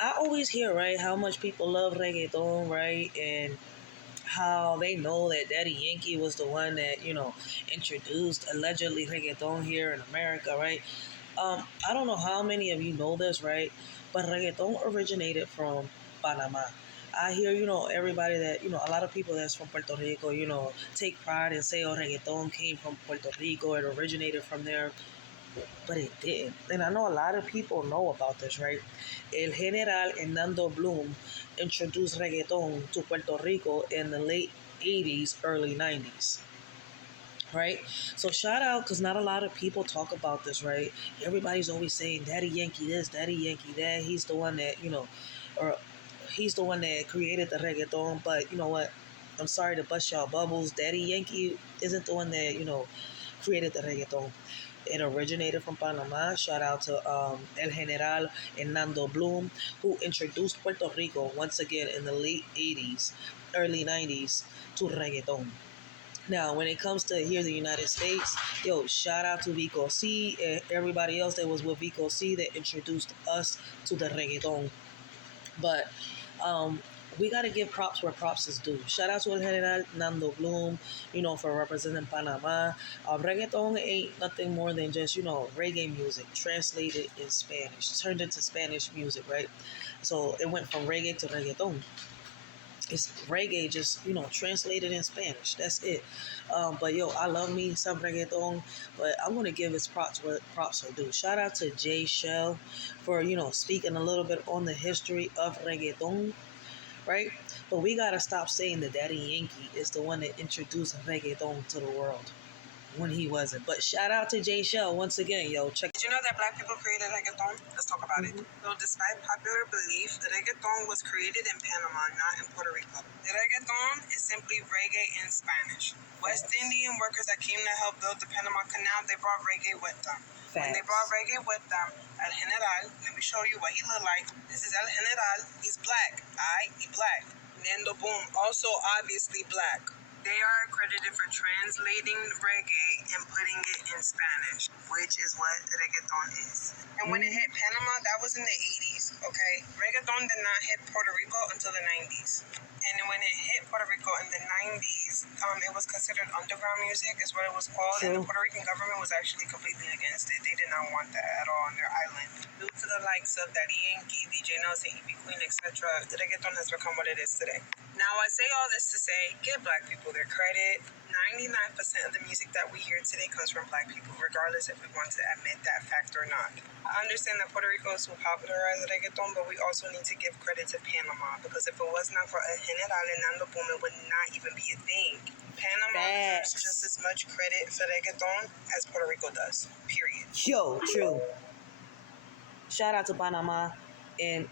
I always hear, right, how much people love reggaeton, right, and how they know that Daddy Yankee was the one that introduced allegedly reggaeton here in America, right? I don't know how many of you know this, right? But reggaeton originated from Panama. I hear, everybody that, a lot of people that's from Puerto Rico, take pride and say, oh, reggaeton came from Puerto Rico, it originated from there, but it didn't. And I know a lot of people know about this, right? El General Hernando Bloom introduced reggaeton to Puerto Rico in the late 80s, early 90s. Right? So shout out because not a lot of people talk about this, right? Everybody's always saying Daddy Yankee this, Daddy Yankee that. He's the one that, or he's the one that created the reggaeton. But you know what? I'm sorry to bust y'all bubbles. Daddy Yankee isn't the one that, created the reggaeton. It originated from Panama. Shout out to El General Hernando Bloom, who introduced Puerto Rico once again in the late 80s, early 90s to reggaeton. Now, when it comes to here in the United States, shout out to Vico C and everybody else that was with Vico C that introduced us to the reggaeton. But we got to give props where props is due. Shout out to El General Nando Bloom, for representing Panama. Reggaeton ain't nothing more than just, reggae music translated in Spanish, turned into Spanish music, right? So it went from reggae to reggaeton. It's reggae, just translated in Spanish. That's it. But I love me some reggaeton, but I'm gonna give its props where props are due. Shout out to Jay Shell for speaking a little bit on the history of reggaeton, right? But we gotta stop saying that Daddy Yankee is the one that introduced reggaeton to the world when he wasn't. But shout out to Jay Shell once again, check. Did you know that black people created reggaeton? Let's talk about it. So despite popular belief, the reggaeton was created in Panama, not in Puerto Rico. The reggaeton is simply reggae in Spanish. West Indian workers that came to help build the Panama Canal, they brought reggae with them. When they brought reggae with them, El General, let me show you what he looked like. This is El General. He's black. He's black. Nando Boom, also obviously black. They are accredited for translating reggae and putting it in Spanish, which is what reggaeton is. And when it hit Panama, that was in the 80s, okay? Reggaeton did not hit Puerto Rico until the 90s. And when it hit Puerto Rico in the 90s, it was considered underground music, is what it was called. True. And the Puerto Rican government was actually completely against it. They did not want that at all on their island. Due to the likes of Daddy Yankee, DJ Nelson, E.B. Queen, etc., the reggaeton has become what it is today. Now, I say all this to say, give black people their credit. 99% of the music that we hear today comes from black people, regardless if we want to admit that fact or not. I understand that Puerto Rico is who popularized reggaeton, but we also need to give credit to Panama, because if it was not for El General and Nando Boom, it would not even be a thing. Panama deserves just as much credit for reggaeton as Puerto Rico does, period. True. Shout out to Panama. And